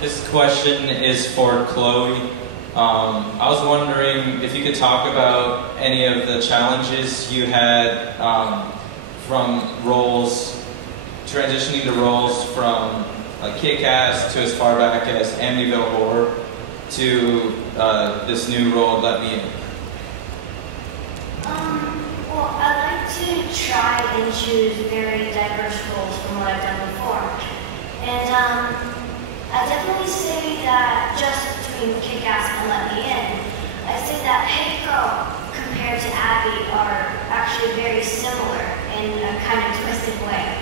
This question is for Chloe. I was wondering if you could talk about any of the challenges you had from roles, transitioning to roles from like Kick-Ass to as far back as Amityville Horror to this new role, Let Me In. Well, I like to try and choose very diverse roles from what I've done before. And I definitely say that just between Kick-Ass and Let Me In, I say that Hey Girl compared to Abby are actually very similar in a kind of twisted way.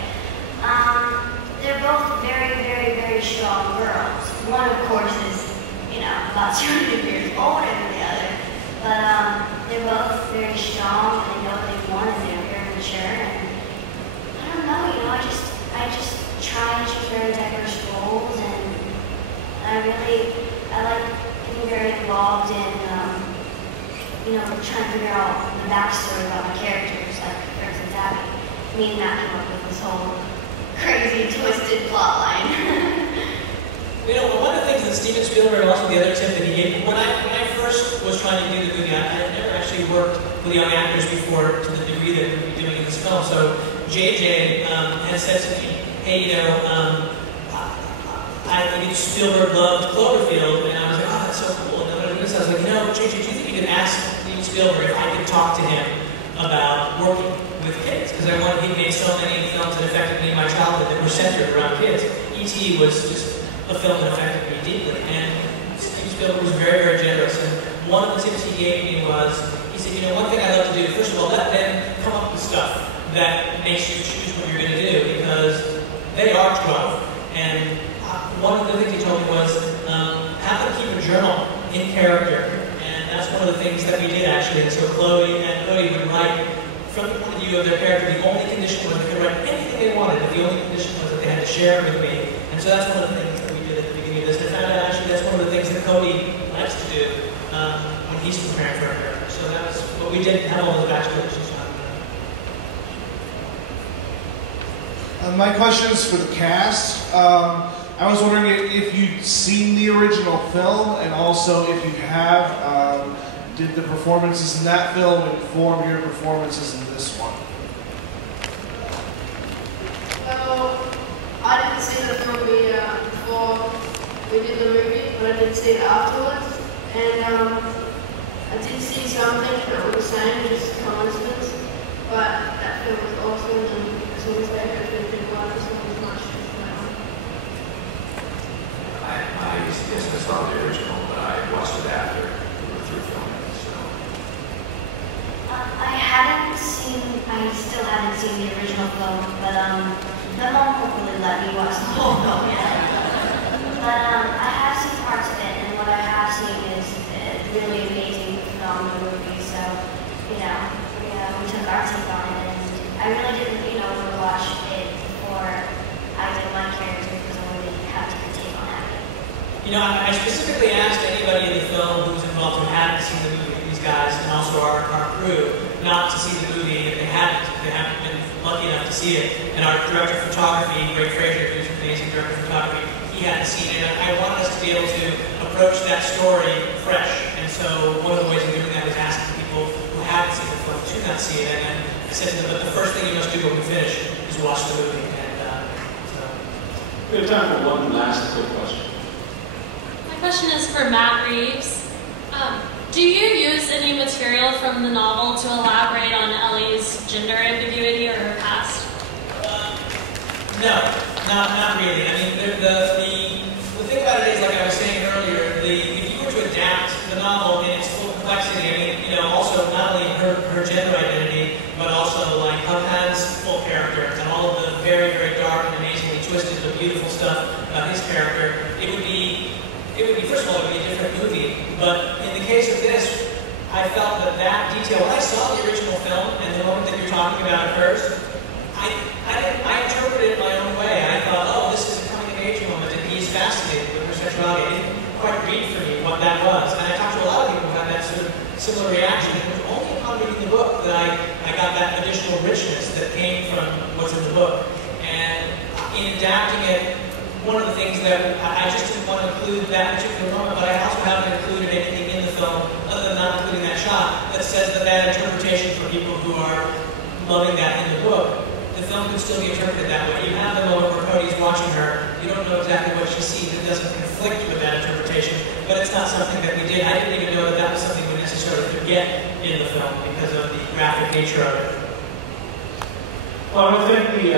They're both very, very, very strong girls. One, of course, is, you know, about 200 years older than the other. But they're both very strong, and they know what they want, and they're very mature. And I don't know, you know, I just try and choose very diverse roles, and I like getting very involved in, you know, trying to figure out the backstory about my characters, like, for instance, Abby. Me and Matt came up with this whole crazy, twisted plot line. You know, one of the things that Steven Spielberg, and also the other tip that he gave, when I first was trying to do the movie, I had never actually worked with young actors before to the degree that we'd be doing in this film. So JJ had said to me, hey, you know, I think Spielberg loved Cloverfield, and I was like, oh, that's so cool. And then when I was like, you know, JJ, do you think you could ask Steven Spielberg if I could talk to him about working with kids? Because he made so many films that affected me in my childhood that were centered around kids. E.T. was just a film that affected me deeply, and Steven Spielberg was very, very generous. And one of the tips he gave me was, he said, you know, one thing I love to do, first of all, let them come up with stuff that makes you choose what you're going to do, because they are 12. And one of the things he told me was, have them keep a journal in character. And that's one of the things that we did, actually. And so Chloe and Kodi would write from the point of view of their character. The only condition was they could write anything they wanted, but the only condition was that they had to share it with me. And so that's one of the things that we did at the beginning of this. And I found out, actually, that's one of the things that Kodi likes to do when he's preparing for a character. So that was what we did, have all the backstories. My question is for the cast. I was wondering if you'd seen the original film, and also if you have, did the performances in that film inform your performances in this one? Well, I didn't see the movie before we did the movie, but I did see it afterwards. And I did see something that was the same, just coincidence. But that film was awesome, and as soon as they heard it, did one, so it was much different. I yes, I saw the original, but I watched it after we were through filming. So I still haven't seen the original film, but my mom won't really let me watch the whole film yet. But I have seen parts of it, and what I have seen is a really amazing, phenomenal movie. So, you know, we took our take on it, and I really didn't, you know, want to watch it before I did my character, because I wanted to have a different take on it. You know, I specifically asked anybody in the film who was involved who hadn't seen the movie, these guys, and also our crew, not to see the movie if they haven't been lucky enough to see it. And our director of photography, Greg Fraser, who's an amazing director of photography, he hadn't seen it. And I wanted us to be able to approach that story fresh. And so one of the ways of doing that was asking people who haven't seen the film to not see it. And then I said to them, but the first thing you must do when we finish is watch the movie. And so. we have time for one last quick question. My question is for Matt Reeves. Do you use any material from the novel to elaborate on Ellie's gender ambiguity or her past? No, not really. I mean, the thing about it is, like I was saying earlier, if you were to adapt the novel in its full complexity, I mean, you know, also not only her gender identity, but also like Hubhan's full character and all of the very, very dark and amazingly twisted but beautiful stuff about his character, it would be, first of all, it would be a different movie. But in the case of this, I felt that detail, when I saw the original film and the moment that you're talking about occurs, I interpreted it my own way. I thought, oh, this is a coming-of-age moment, and he's fascinated with her sexuality. It didn't quite read for me what that was. And I talked to a lot of people who had that sort of similar reaction. It was only upon reading the book that I got that additional richness that came from what's in the book. And in adapting it, one of the things that I just didn't want to include that particular moment, but I also haven't included anything in the film, other than not including that shot, that says that that interpretation for people who are loving that in the book, the film could still be interpreted that way. You have the moment where Kodi's watching her, you don't know exactly what she sees, it doesn't conflict with that interpretation, but it's not something that we did. I didn't even know that that was something we necessarily could get in the film because of the graphic nature of it. Well, I want to thank the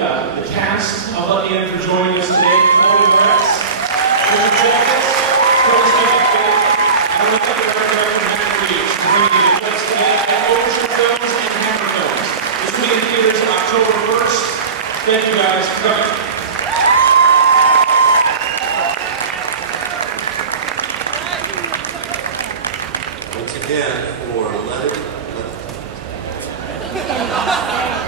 cast of Let Me In for joining us today. Moretz, Richard Jenkins, Kodi Smit-McPhee. I want to thank the director Matt Reeves for bringing you the clips today at Overture Films and Hammer Films. This will be in theaters October 1st. Thank you guys for coming. Once again, for Let It